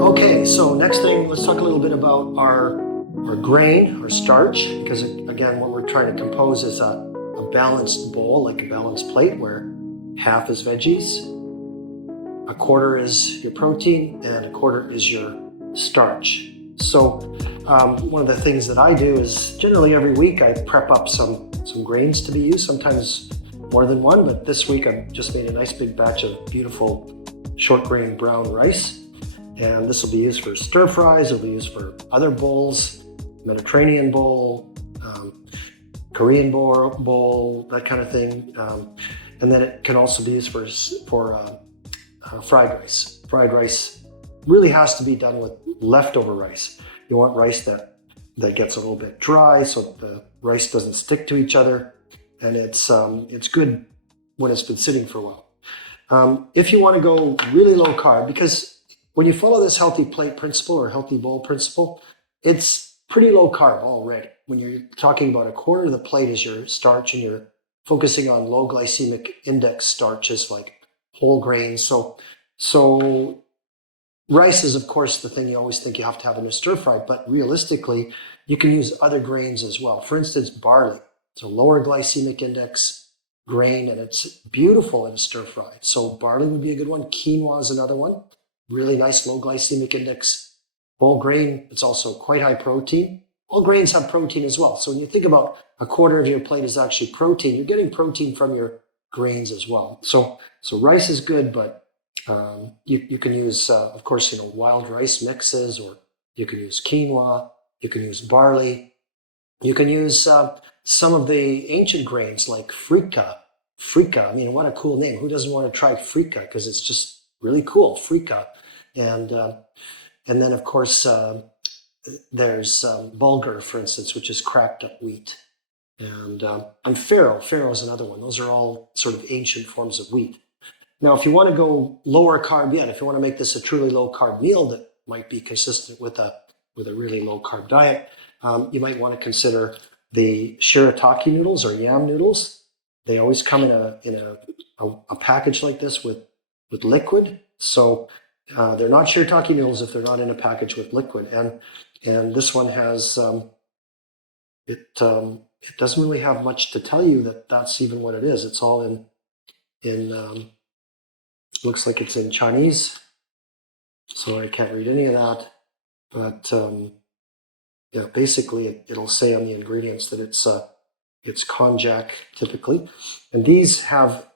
Okay, so next thing, let's talk a little bit about our grain, our starch, because again, what we're trying to compose is a balanced bowl, like a balanced plate, where half is veggies, a quarter is your protein, and a quarter is your starch. So one of the things that I do is generally every week I prep up some grains to be used, sometimes more than one, but this week I've just made a nice big batch of beautiful short grain brown rice. And this will be used for stir fries, it'll be used for other bowls, Mediterranean bowl, Korean bowl, that kind of thing. And then it can also be used for fried rice. Fried rice really has to be done with leftover rice. You want rice that gets a little bit dry so the rice doesn't stick to each other. And it's good when it's been sitting for a while. If you want to go really low carb, because when you follow this healthy plate principle or healthy bowl principle, it's pretty low carb already. When you're talking about a quarter of the plate is your starch and you're focusing on low glycemic index starches like whole grains. So rice is, of course, the thing you always think you have to have in a stir fry, but realistically, you can use other grains as well. For instance, barley. It's a lower glycemic index grain and it's beautiful in a stir fry. So barley would be a good one. Quinoa is another one. Really nice low glycemic index. Whole grain, it's also quite high protein. All grains have protein as well. So when you think about a quarter of your plate is actually protein, you're getting protein from your grains as well. So rice is good, but you can use, of course, wild rice mixes, or you can use quinoa, you can use barley, you can use some of the ancient grains like freekeh. Freekeh, I mean, what a cool name. Who doesn't want to try freekeh? Because it's just really cool, freekeh. And then, of course, there's bulgur, for instance, which is cracked up wheat. And farro is another one. Those are all sort of ancient forms of wheat. Now, if you want to go lower carb yet, if you want to make this a truly low carb meal that might be consistent with a really low carb diet, you might want to consider the shirataki noodles or yam noodles. They always come in a package like this with liquid. So they're not shirataki noodles if they're not in a package with liquid. And this one has it doesn't really have much to tell you that that's even what it is. It's all in looks like it's in Chinese, so I can't read any of that. But yeah, basically it'll say on the ingredients that it's konjac typically, and these have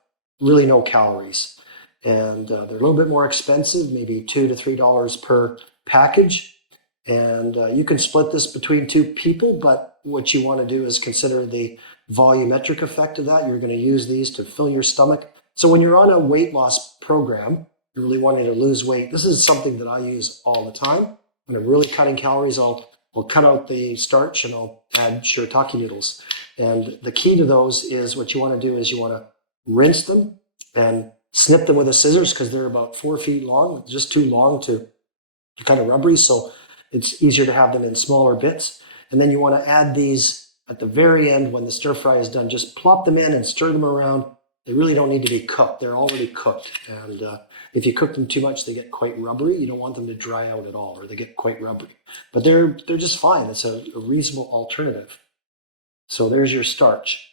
really no calories, and they're a little bit more expensive, maybe $2 to $3 per package. And you can split this between two people, but what you want to do is consider the volumetric effect of that. You're going to use these to fill your stomach. So when you're on a weight loss program, you're really wanting to lose weight, this is something that I use all the time. When I'm really cutting calories, I'll cut out the starch and I'll add shirataki noodles. And the key to those is what you want to do is you want to rinse them and snip them with a scissors because they're about 4 feet long, just too long to kind of rubbery. So it's easier to have them in smaller bits. And then you want to add these at the very end when the stir fry is done. Just plop them in and stir them around. They really don't need to be cooked. They're already cooked. And if you cook them too much, they get quite rubbery. You don't want them to dry out at all, or they get quite rubbery. But they're just fine. It's a reasonable alternative. So there's your starch.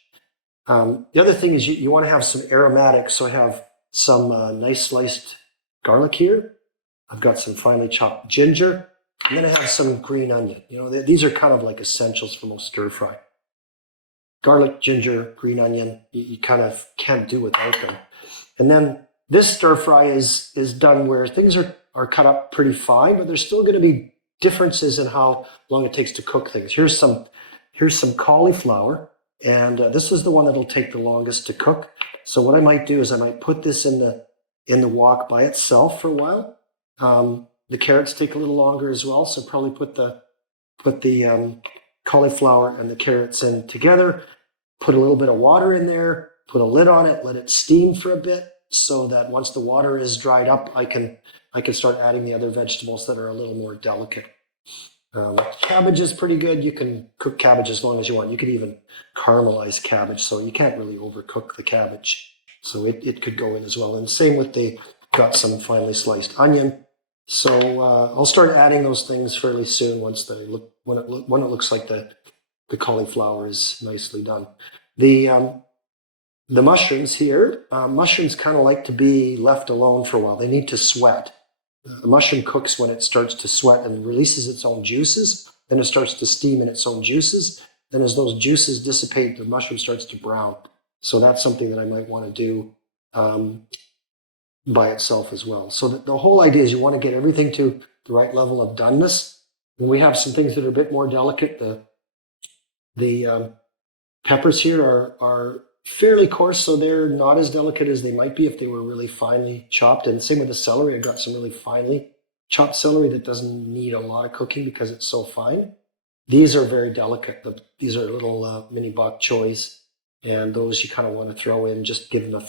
The other thing is you want to have some aromatics. So I have some nice sliced garlic here. I've got some finely chopped ginger. And then I have some green onion. These are kind of like essentials for most stir fry. Garlic, ginger, green onion, you kind of can't do without them. And then this stir fry is done where things are cut up pretty fine, but there's still going to be differences in how long it takes to cook things. Here's some cauliflower, and this is the one that'll take the longest to cook. So what I might do is I might put this in the wok by itself for a while. The carrots take a little longer as well, so probably put the cauliflower and the carrots in together, put a little bit of water in there, put a lid on it, let it steam for a bit so that once the water is dried up, I can start adding the other vegetables that are a little more delicate. Cabbage is pretty good. You can cook cabbage as long as you want. You could even caramelize cabbage, so you can't really overcook the cabbage. So it could go in as well. And same with got some finely sliced onion. So I'll start adding those things fairly soon once they look when it looks like the cauliflower is nicely done. The mushrooms here, mushrooms kind of like to be left alone for a while. They need to sweat. The mushroom cooks when it starts to sweat and releases its own juices. Then it starts to steam in its own juices. Then as those juices dissipate, the mushroom starts to brown. So that's something that I might want to do by itself as well. So the whole idea is you want to get everything to the right level of doneness. And we have some things that are a bit more delicate. The peppers here are fairly coarse, so they're not as delicate as they might be if they were really finely chopped. And same with the celery. I've got some really finely chopped celery that doesn't need a lot of cooking because it's so fine. These are very delicate. These are little mini bok choys, and those you kind of want to throw in, just give them a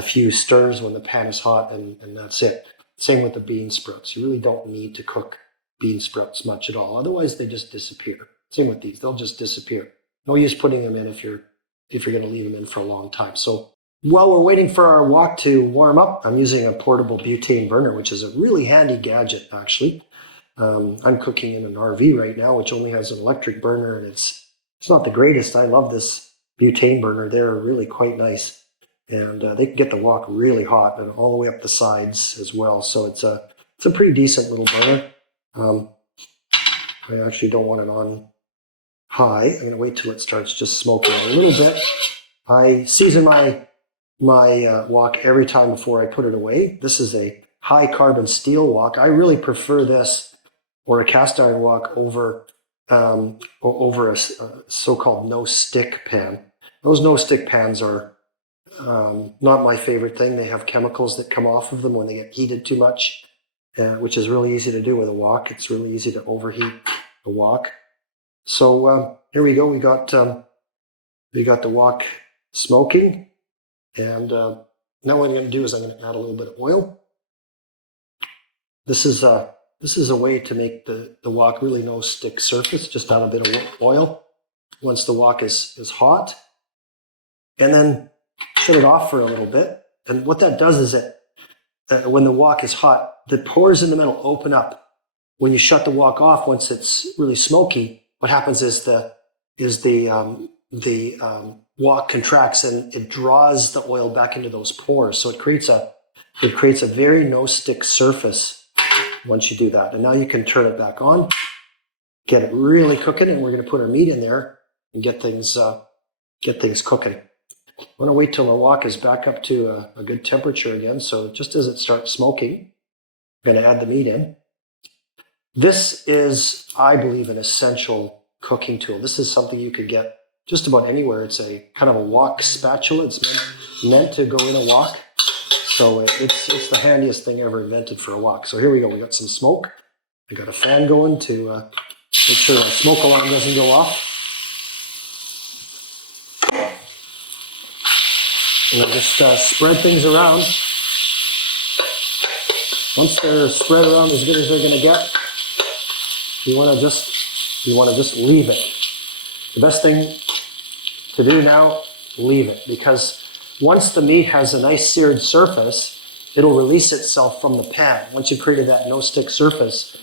few stirs when the pan is hot, and that's it. Same with the bean sprouts. You really don't need to cook bean sprouts much at all. Otherwise, they just disappear. Same with these. They'll just disappear. No use putting them in if you're going to leave them in for a long time. So while we're waiting for our wok to warm up, I'm using a portable butane burner, which is a really handy gadget, actually. I'm cooking in an RV right now, which only has an electric burner, and it's not the greatest. I love this butane burner. They're really quite nice, and they can get the wok really hot and all the way up the sides as well. So it's a pretty decent little burner. I actually don't want it on high. I'm going to wait till it starts just smoking a little bit. I season my wok every time before I put it away. This is a high carbon steel wok. I really prefer this or a cast iron wok over a so-called no stick pan. Those no stick pans are not my favorite thing. They have chemicals that come off of them when they get heated too much, which is really easy to do with a wok. It's really easy to overheat a wok. So here we go. We got the wok smoking, and now what I'm going to do is I'm going to add a little bit of oil. This is a way to make the wok really no stick surface. Just add a bit of oil once the wok is hot, and then shut it off for a little bit. And what that does is when the wok is hot, the pores in the middle open up. When you shut the wok off, once it's really smoky, what happens is the wok contracts and it draws the oil back into those pores. So it creates a very no stick surface once you do that. And now you can turn it back on, get it really cooking, and we're going to put our meat in there and get things cooking. I want to wait till the wok is back up to a good temperature again. So just as it starts smoking, I'm going to add the meat in. This is, I believe, an essential cooking tool. This is something you could get just about anywhere. It's a kind of a wok spatula. It's meant to go in a wok. So it's the handiest thing ever invented for a wok. So here we go. We got some smoke. I got a fan going to make sure the smoke alarm doesn't go off. And then just spread things around. Once they're spread around as good as they're going to get, you want to just leave it. The best thing to do now, leave it, because once the meat has a nice seared surface, it'll release itself from the pan. Once you've created that no stick surface,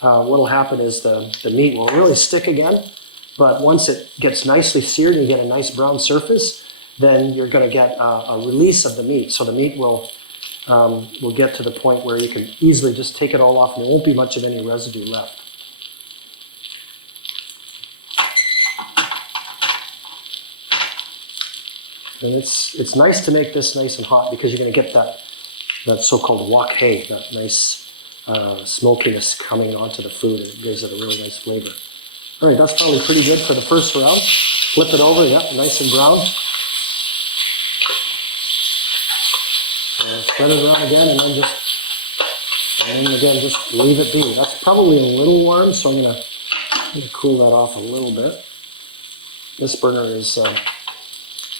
what will happen is the meat will really stick again, but once it gets nicely seared and you get a nice brown surface, then you're going to get a release of the meat. So the meat will get to the point where you can easily just take it all off and there won't be much of any residue left. And it's nice to make this nice and hot because you're going to get that so-called wok hay, that nice smokiness coming onto the food. It gives it a really nice flavor. All right, that's probably pretty good for the first round. Flip it over, yeah, nice and brown. Spread it around again, and then again just leave it be. That's probably a little warm, so I'm going to cool that off a little bit. This burner is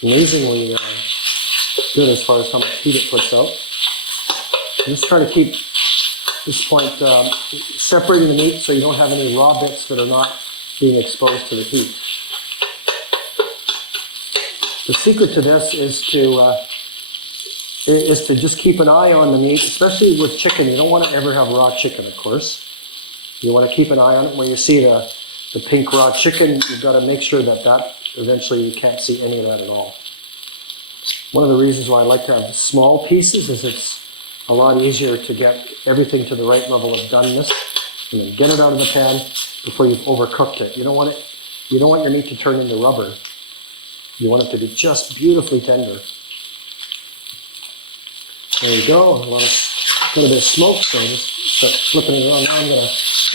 amazingly good as far as how much heat it puts out. Just try to keep this point separating the meat so you don't have any raw bits that are not being exposed to the heat. The secret to this is to is to just keep an eye on the meat, especially with chicken. You don't want to ever have raw chicken, of course. You want to keep an eye on it. When you see the pink raw chicken, you've got to make sure that eventually you can't see any of that at all. One of the reasons why I like to have small pieces is it's a lot easier to get everything to the right level of doneness and then get it out of the pan before you've overcooked it. You don't want your meat to turn into rubber. You want it to be just beautifully tender. There you go. A little bit of smoke, so just start flipping it around. Now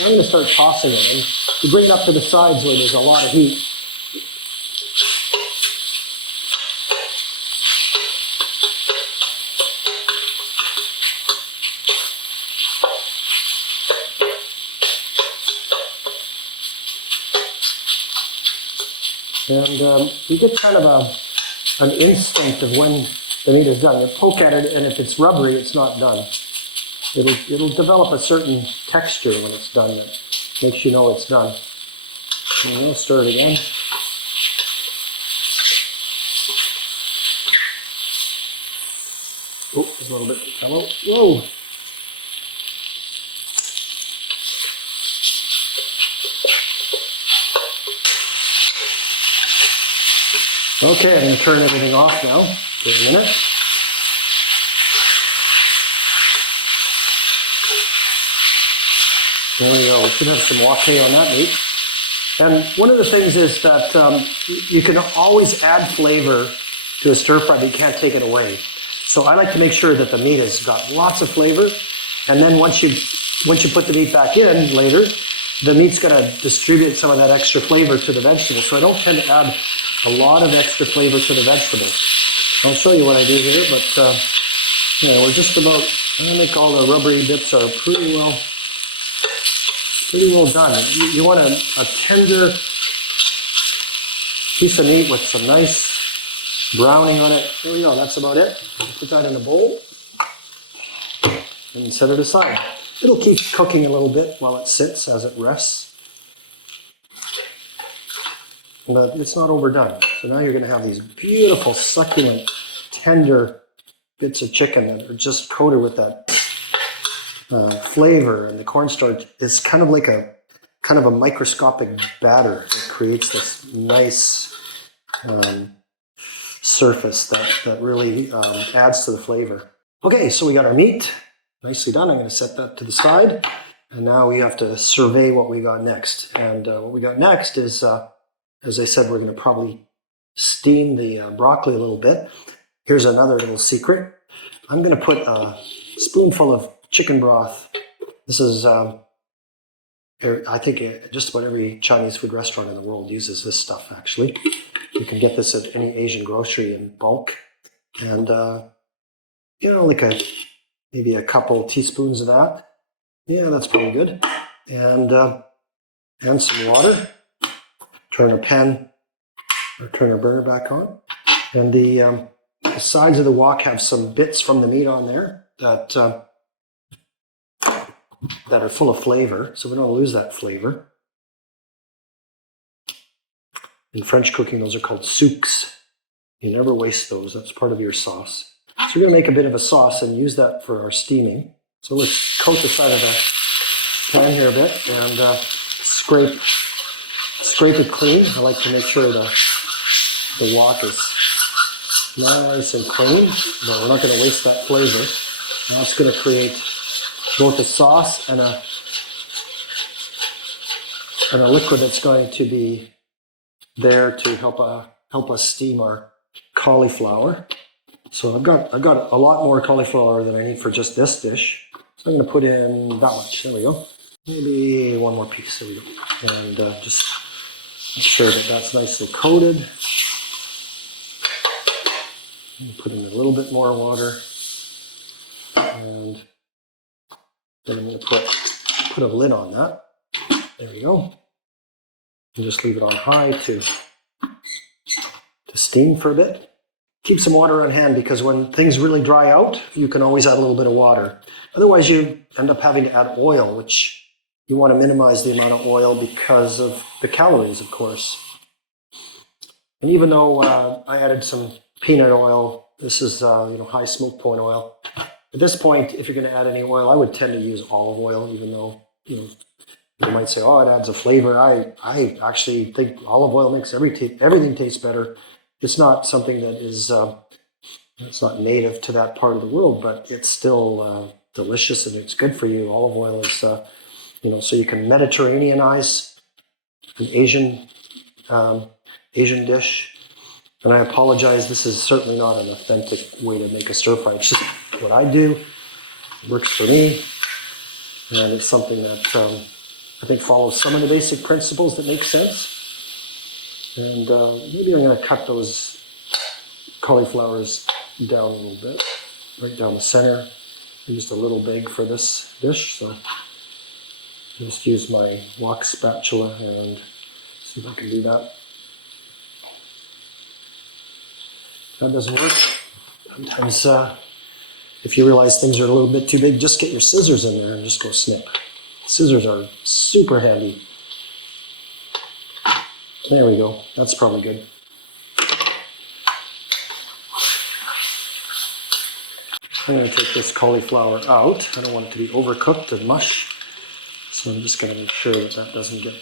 I'm gonna start tossing it, and you bring it up to the sides where there's a lot of heat. And you get kind of an instinct of when the meat is done. You poke at it, and if it's rubbery, it's not done. It'll develop a certain texture when it's done that makes you know it's done. And we'll stir it again. Oh, there's a little bit that fell out. Whoa! Okay, I'm going to turn everything off now for a minute. There we go. We should have some wok on that meat. And one of the things is that you can always add flavor to a stir fry, but you can't take it away. So I like to make sure that the meat has got lots of flavor. And then once you put the meat back in later, the meat's going to distribute some of that extra flavor to the vegetables. So I don't tend to add a lot of extra flavor to the vegetables. I'll show you what I do here, but we're just about, I think all the rubbery bits are pretty well done. You want a tender piece of meat with some nice browning on it. There we go, that's about it. Put that in a bowl and set it aside. It'll keep cooking a little bit while it sits as it rests. But it's not overdone. So now you're going to have these beautiful, succulent, tender bits of chicken that are just coated with that flavor, and the cornstarch is kind of like a microscopic batter that creates this nice surface that really adds to the flavor. Okay, so we got our meat nicely done. I'm going to set that to the side, and now we have to survey what we got next. And what we got next is, as I said, we're going to probably steam the broccoli a little bit. Here's another little secret. I'm going to put a spoonful of chicken broth. This is, I think just about every Chinese food restaurant in the world uses this stuff, actually. You can get this at any Asian grocery in bulk. And, like maybe a couple teaspoons of that. Yeah, that's pretty good. And some water. Turn our burner back on. And the sides of the wok have some bits from the meat on there that are full of flavor, so we don't lose that flavor. In French cooking, those are called souks. You never waste those. That's part of your sauce. So we're going to make a bit of a sauce and use that for our steaming. So let's coat the side of the pan here a bit and scrape it clean. I like to make sure the wok is nice and clean, but we're not going to waste that flavor. That's going to create both a sauce and a liquid that's going to be there to help us steam our cauliflower. So I've got a lot more cauliflower than I need for just this dish. So I'm going to put in that much. There we go. Maybe one more piece. There we go. And just make sure that that's nicely coated. Put in a little bit more water, and then I'm going to put a lid on that. There we go. And just leave it on high to steam for a bit. Keep some water on hand, because when things really dry out, you can always add a little bit of water. Otherwise, you end up having to add oil, which you want to minimize the amount of oil because of the calories, of course. And even though I added some peanut oil This is high smoke point oil. At this point, if you're going to add any oil, I would tend to use olive oil, even though you might say, oh, it adds a flavor. I actually think olive oil makes everything taste better. It's not something that is it's not native to that part of the world, but it's still delicious and it's good for you. Olive oil is so you can Mediterraneanize an Asian dish. And I apologize, this is certainly not an authentic way to make a stir fry. It's just what I do. It works for me. And it's something that I think follows some of the basic principles that make sense. And maybe I'm going to cut those cauliflowers down a little bit, right down the center. They're just a little big for this dish, so I'll just use my wok spatula and see if I can do that. If that doesn't work, sometimes if you realize things are a little bit too big, just get your scissors in there and just go snip. Scissors are super handy. There we go. That's probably good. I'm going to take this cauliflower out. I don't want it to be overcooked and mush. So I'm just going to make sure that that doesn't get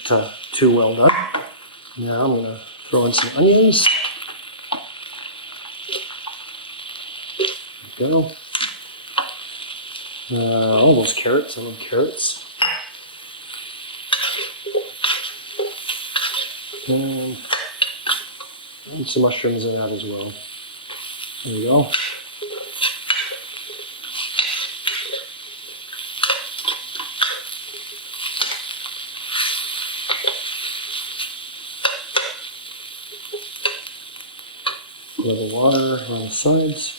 too well done. Now I'm going to throw in some onions. There we go. All those carrots. I love carrots. And some mushrooms in that as well. There we go. A little water on the sides.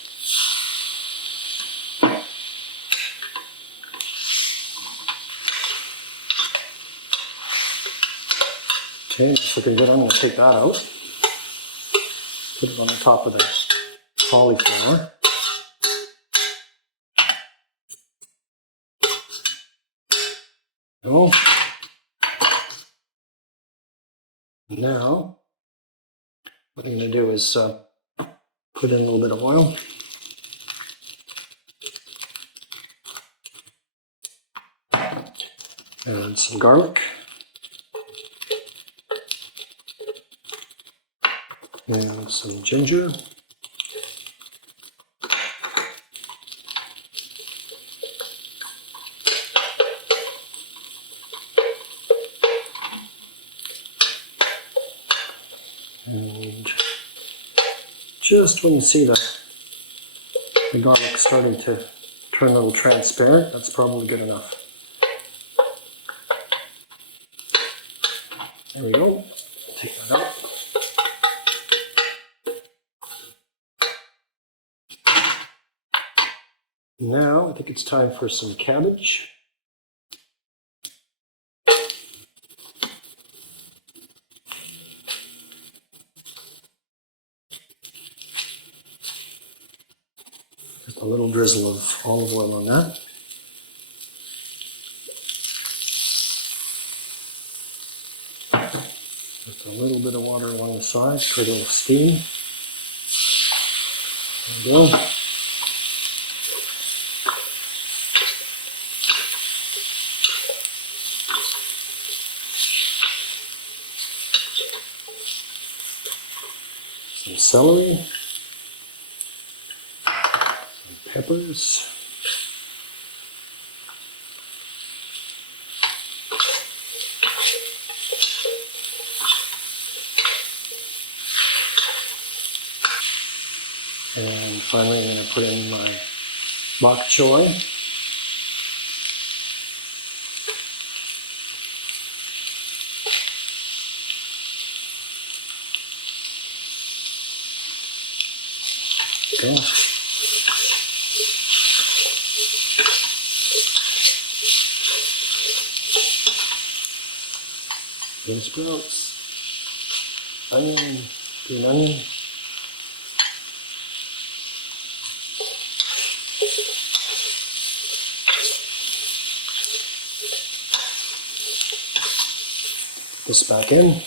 Okay, that's looking good. I'm going to take that out. Put it on the top of the cauliflower. Go. Now, what I'm going to do is put in a little bit of oil. And some garlic. And some ginger. And just when you see the garlic starting to turn a little transparent, that's probably good enough. There we go. Take that out. Now I think it's time for some cabbage. Just a little drizzle of olive oil on that. Just a little bit of water along the sides, create a little steam. There we go. Some celery. Some peppers. And finally, I'm going to put in my bok choy. Go. Bean sprouts, onion, green onion. This back in.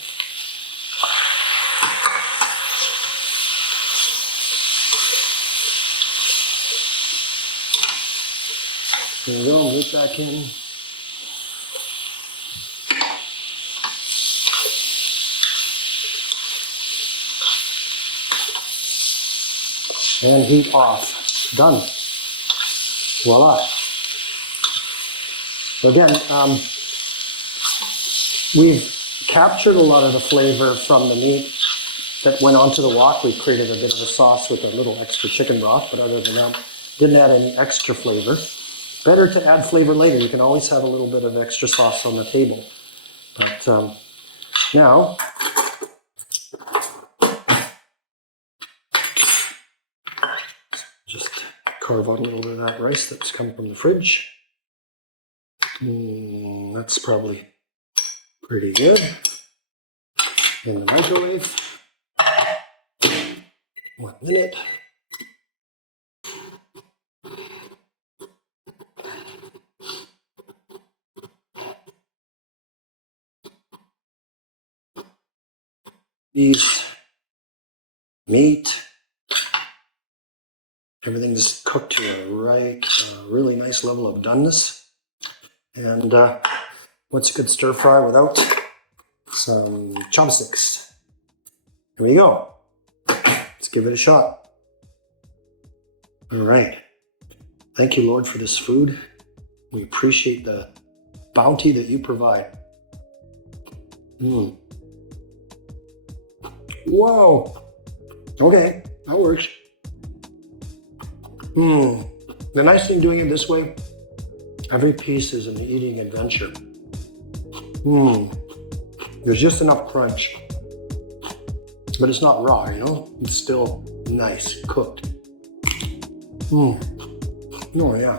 There you go, meat back in. And heat off. Done. Voila. So again, we've captured a lot of the flavor from the meat that went onto the wok. We created a bit of a sauce with a little extra chicken broth, but other than that, didn't add any extra flavor. Better to add flavor later. You can always have a little bit of extra sauce on the table. But now, just carve out a little bit of that rice that's come from the fridge. That's probably pretty good. In the microwave. 1 minute. These meat, everything's cooked to a really nice level of doneness. And what's a good stir fry without some chopsticks? Here we go. Let's give it a shot. All right. Thank you, Lord, for this food. We appreciate the bounty that you provide. Whoa. Okay, that works. The nice thing doing it this way, every piece is an eating adventure. There's just enough crunch, but it's not raw, you know? It's still nice, cooked. Oh yeah.